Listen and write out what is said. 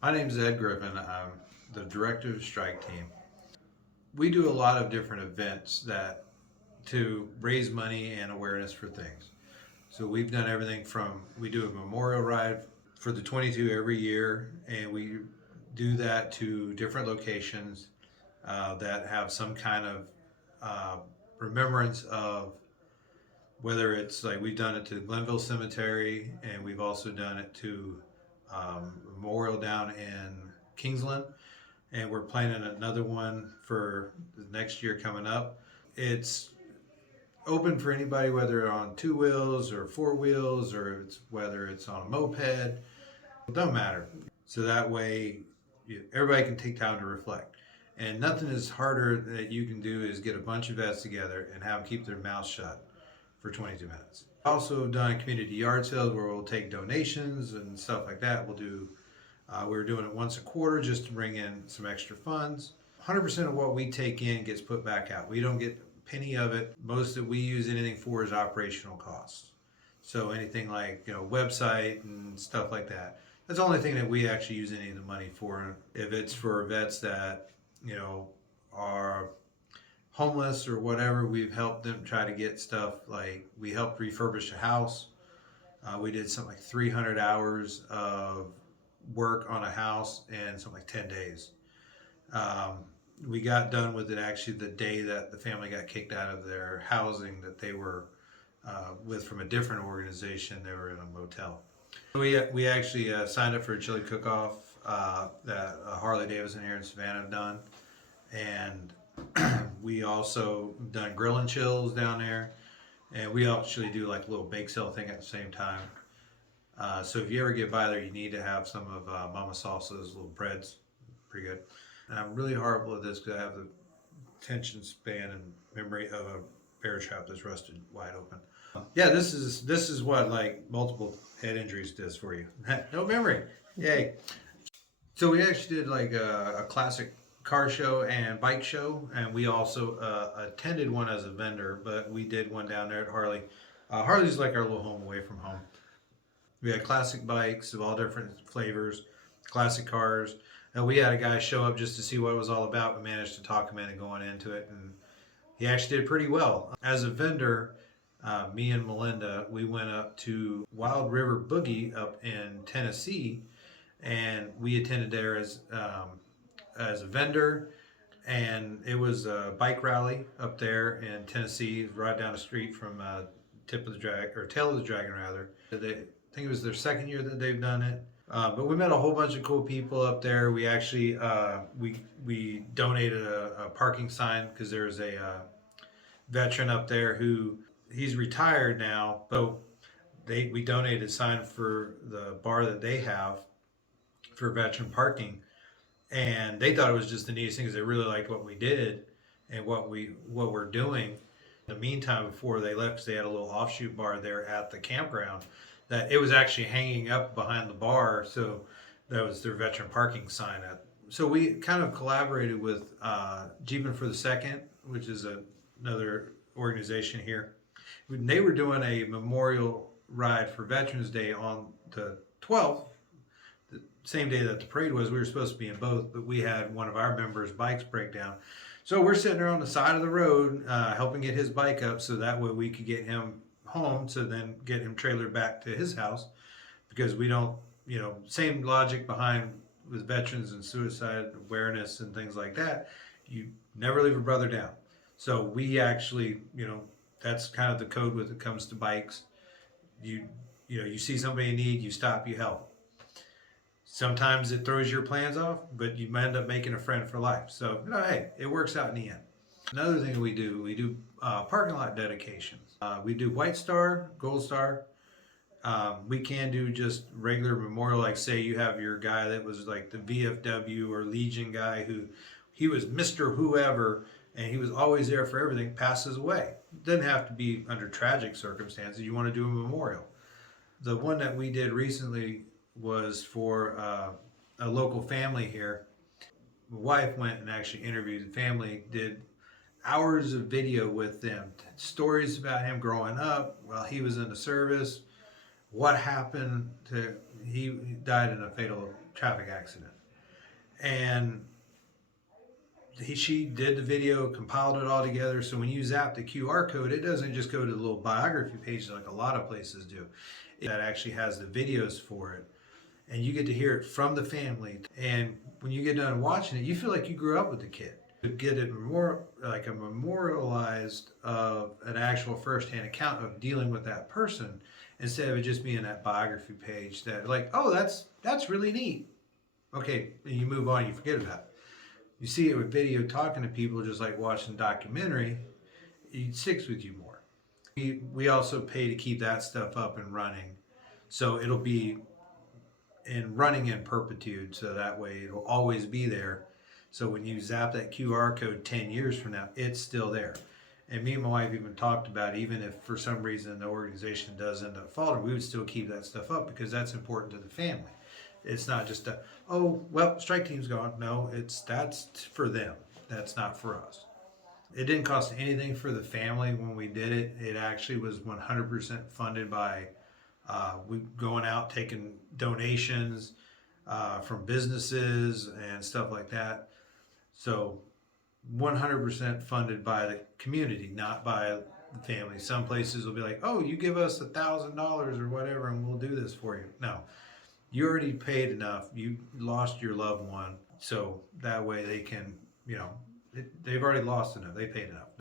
My name is Ed Griffin. I'm the director of StrykeTeam. We do a lot of different events that to raise money and awareness for things. So we've done everything from we do a memorial ride for the 22 every year, and we do that to different locations that have some kind of uh, remembrance of whether it's like we've done it to Glenville Cemetery, and we've also done it to Memorial down in Kingsland, and we're planning another one for the next year coming up. It's open for anybody, whether on two wheels or four wheels, or whether it's on a moped. It doesn't matter. So that way, everybody can take time to reflect. And nothing is harder that you can do is get a bunch of vets together and have them keep their mouth shut for 22 minutes. Also done community yard sales where we'll take donations and stuff like that. We're doing it once a quarter just to bring in some extra funds. 100% of what we take in gets put back out. We don't get a penny of it. Most that we use anything for is operational costs. So anything like, website and stuff like that. That's the only thing that we actually use any of the money for. If it's for vets that, are homeless or whatever, we've helped them try to get stuff like we helped refurbish a house. We did something like 300 hours of work on a house in something like 10 days. Um, we got done with it actually the day that the family got kicked out of their housing that they were with from a different organization. They were in a motel. We actually signed up for a chili cook-off that Harley Davidson here in Savannah have done, and we also done grill and chills down there, and we actually do like a little bake sale thing at the same time. So if you ever get by there, you need to have some of Mama Salsa's little breads, pretty good. And I'm really horrible at this because I have the attention span and memory of a bear trap that's rusted wide open. Yeah, this is what like multiple head injuries does for you. No memory, yay! So we actually did like a classic car show and bike show, and we also attended one as a vendor, but we did one down there at Harley. Harley's like our little home away from home. We had classic bikes of all different flavors, classic cars. And we had a guy show up just to see what it was all about. We managed to talk him into going into it, and he actually did pretty well. As a vendor, me and Melinda, we went up to Wild River Boogie up in Tennessee, and we attended there as a vendor, and it was a bike rally up there in Tennessee, right down the street from Tail of the Dragon rather. I think it was their second year that they've done it. But we met a whole bunch of cool people up there. We actually we donated a parking sign because there's a veteran up there who he's retired now. So we donated a sign for the bar that they have for veteran parking, and they thought it was just the neatest thing because they really liked what we did and what we're doing. In the meantime, before they left, because they had a little offshoot bar there at the campground, that it was actually hanging up behind the bar, so that was their veteran parking sign. So we kind of collaborated with Jeeping for the Second, which is another organization here. They were doing a memorial ride for Veterans Day on the 12th, the same day that the parade was. We were supposed to be in both, but we had one of our members' bikes break down. So we're sitting there on the side of the road helping get his bike up so that way we could get him home, so then get him trailered back to his house, because we don't, same logic behind with veterans and suicide awareness and things like that. You never leave a brother down. So we actually, that's kind of the code when it comes to bikes. You see somebody in need, you stop, you help. Sometimes it throws your plans off, but you end up making a friend for life. So, hey, it works out in the end. Another thing we do parking lot dedications. We do White Star, Gold Star. We can do just regular memorial, like say you have your guy that was like the VFW or Legion guy who he was Mr. Whoever and he was always there for everything, passes away. It doesn't have to be under tragic circumstances. You want to do a memorial. The one that we did recently was for a local family here. My wife went and actually interviewed the family, did hours of video with them, stories about him growing up while he was in the service, what happened to he died in a fatal traffic accident. And she did the video, compiled it all together. So when you zap the QR code, it doesn't just go to the little biography page like a lot of places do. That actually has the videos for it. And you get to hear it from the family. And when you get done watching it, you feel like you grew up with the kid. To get it more like a memorialized of an actual firsthand account of dealing with that person, instead of it just being that biography page that like, oh, that's really neat. Okay, and you move on, you forget about it. You see it with video, talking to people, just like watching a documentary, it sticks with you more. We also pay to keep that stuff up and running, so it'll be running in perpetuity, so that way it'll always be there. So when you zap that QR code 10 years from now, it's still there. And me and my wife even talked about, even if for some reason the organization does end up falling, we would still keep that stuff up because that's important to the family. It's not just a, oh, well, StrykeTeam's gone. No, that's for them. That's not for us. It didn't cost anything for the family when we did it. It actually was 100% funded by we going out taking donations from businesses and stuff like that. So 100% funded by the community, not by the family. Some places will be like, oh, you give us $1,000 or whatever and we'll do this for you. No, you already paid enough. You lost your loved one. So that way they can, they've already lost enough. They paid enough.